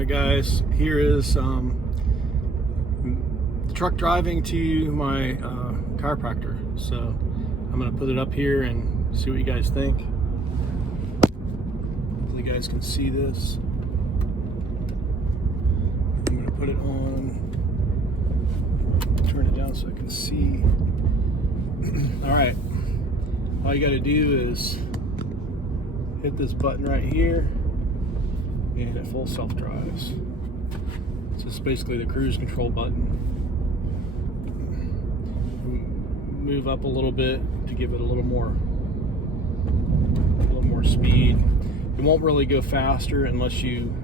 Alright guys, here is the truck driving to my chiropractor. So I'm going to put it up here and see what you guys think. Hopefully you guys can see this. I'm going to put it on, turn it down so I can see. Alright, all you got to do is hit this button right here and it full self drives. So it's basically the cruise control button. Move up a little bit to give it a little more speed. It won't really go faster unless you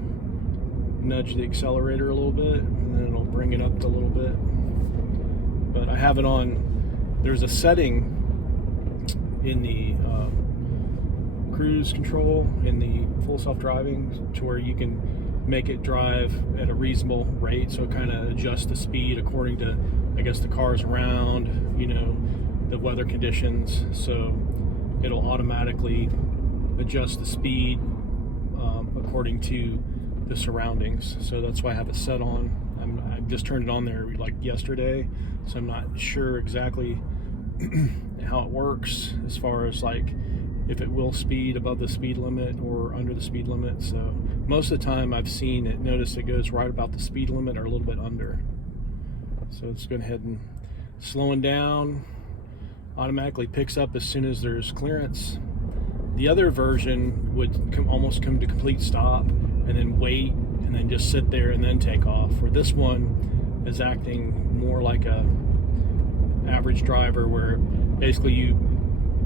nudge the accelerator a little bit, and then it'll bring it up a little bit. But I have it on, there's a setting in the cruise control in the full self-driving to where you can make it drive at a reasonable rate, so it kind of adjusts the speed according to, I guess, the cars around, you know, the weather conditions. So it'll automatically adjust the speed according to the surroundings. So that's why I have it set on. I just turned it on there like yesterday, so I'm not sure exactly how it works as far as like if it will speed above the speed limit or under the speed limit. So most of the time I've seen it, notice it goes right about the speed limit or a little bit under. So it's going ahead and slowing down, automatically picks up as soon as there's clearance. The other version would almost come to complete stop and then wait and then just sit there and then take off. Where this one is acting more like a average driver, where basically you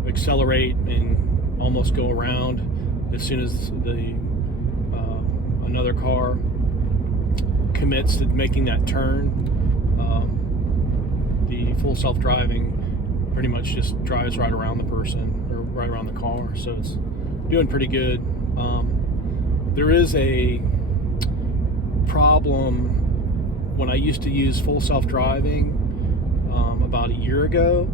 accelerate and almost go around as soon as the another car commits to making that turn. The full self-driving pretty much just drives right around the person or right around the car, so it's doing pretty good. There is a problem when I used to use full self-driving about a year ago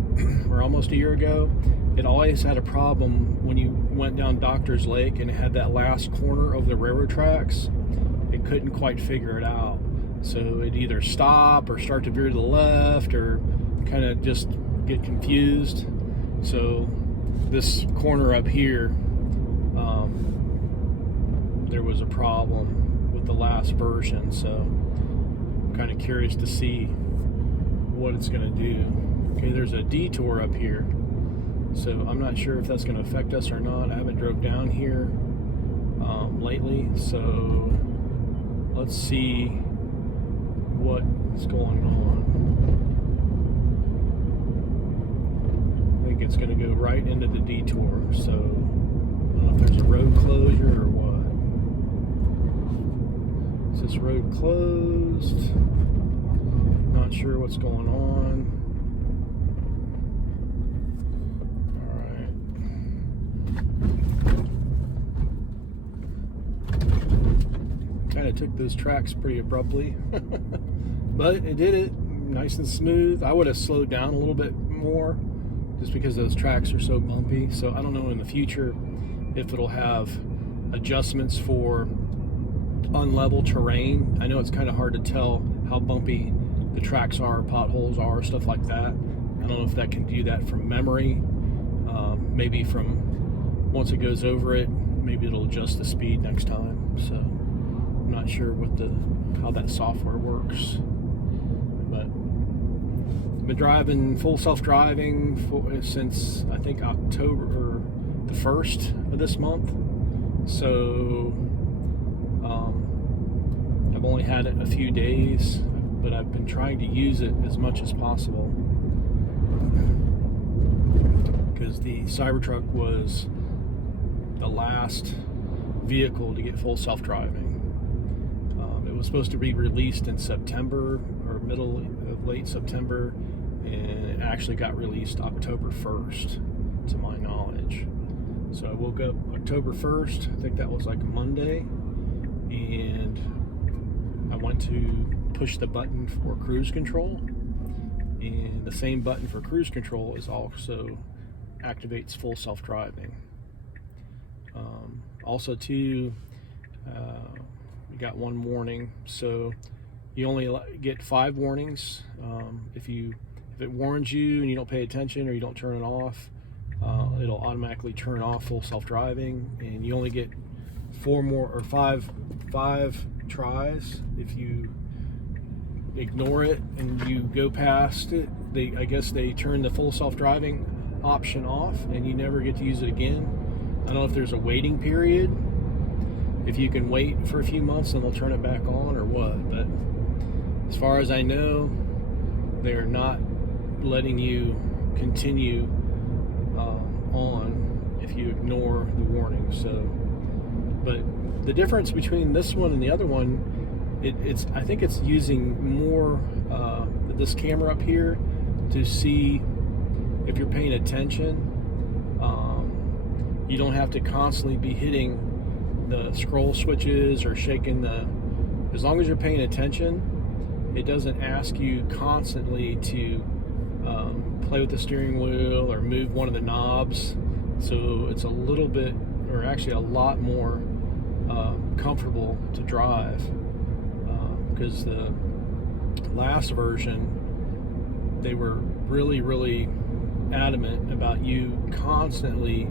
or almost a year ago. It always had a problem when you went down Doctor's Lake and it had that last corner of the railroad tracks. It couldn't quite figure it out. So it'd either stop or start to veer to the left or kind of just get confused. So this corner up here, there was a problem with the last version. So I'm kind of curious to see what it's going to do. Okay, there's a detour up here. So I'm not sure if that's going to affect us or not. I haven't drove down here lately, so let's see what's going on. I think it's going to go right into the detour, so I don't know if there's a road closure or what. Is this road closed? Not sure what's going on. Kind of took those tracks pretty abruptly, but it did it nice and smooth. I would have slowed down a little bit more just because those tracks are so bumpy. So I don't know in the future if it'll have adjustments for unlevel terrain. I know it's kind of hard to tell how bumpy the tracks are, potholes are, stuff like that. I don't know if that can do that from memory. Maybe from once it goes over it, maybe it'll adjust the speed next time. So I'm not sure how that software works, but I've been driving full self-driving since I think October the 1st of this month. So I've only had it a few days, but I've been trying to use it as much as possible because the Cybertruck was the last vehicle to get full self-driving. It was supposed to be released in September or late September, and it actually got released October 1st to my knowledge. So I woke up October 1st, I think that was like a Monday, and I went to push the button for cruise control, and the same button for cruise control is also activates full self-driving. Also too, you got 1 warning. So you only get 5 warnings. If it warns you and you don't pay attention or you don't turn it off, it'll automatically turn off full self-driving, and you only get 5 tries. If you ignore it and you go past it, I guess they turn the full self-driving option off and you never get to use it again. I don't know if there's a waiting period, if you can wait for a few months and they'll turn it back on or what, but as far as I know, they're not letting you continue on if you ignore the warning. So, but the difference between this one and the other one, I think it's using more this camera up here to see if you're paying attention. You don't have to constantly be hitting the scroll switches or shaking as long as you're paying attention, it doesn't ask you constantly to play with the steering wheel or move one of the knobs. So it's a little bit, or actually a lot more comfortable to drive, because the last version, they were really adamant about you constantly.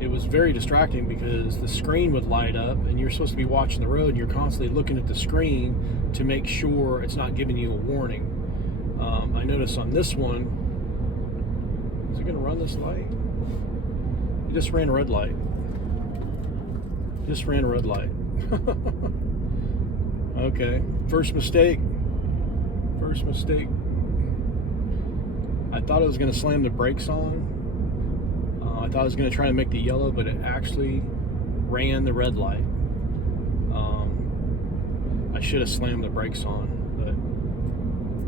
It was very distracting because the screen would light up and you're supposed to be watching the road and you're constantly looking at the screen to make sure it's not giving you a warning. I noticed on this one, is it going to run this light? It just ran a red light. Just ran a red light. Okay, first mistake. I thought it was going to slam the brakes on. I thought I was going to try to make the yellow, but it actually ran the red light. I should have slammed the brakes on. But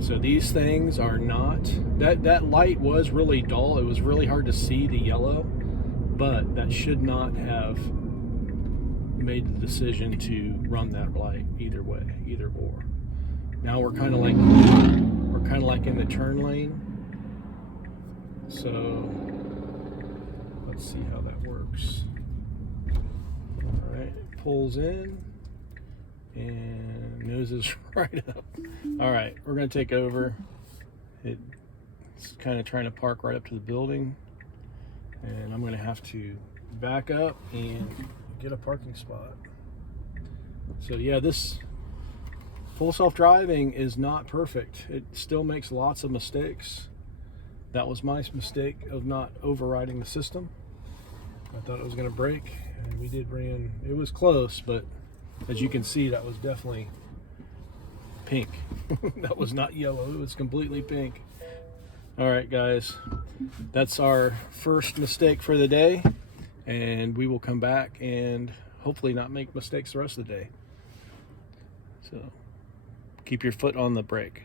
so these things are not, that light was really dull. It was really hard to see the yellow, but that should not have made the decision to run that light either way, either or. Now we're kind of like in the turn lane. So let's see how that works. All right, it pulls in and noses right up. All right, we're gonna take over. It's kind of trying to park right up to the building, and I'm gonna have to back up and get a parking spot. So yeah, this full self-driving is not perfect. It still makes lots of mistakes. That was my mistake of not overriding the system. I thought it was going to break, and we did ran. It was close, but as you can see, that was definitely pink. That was not yellow. It was completely pink. All right, guys, that's our first mistake for the day, and we will come back and hopefully not make mistakes the rest of the day. So keep your foot on the brake.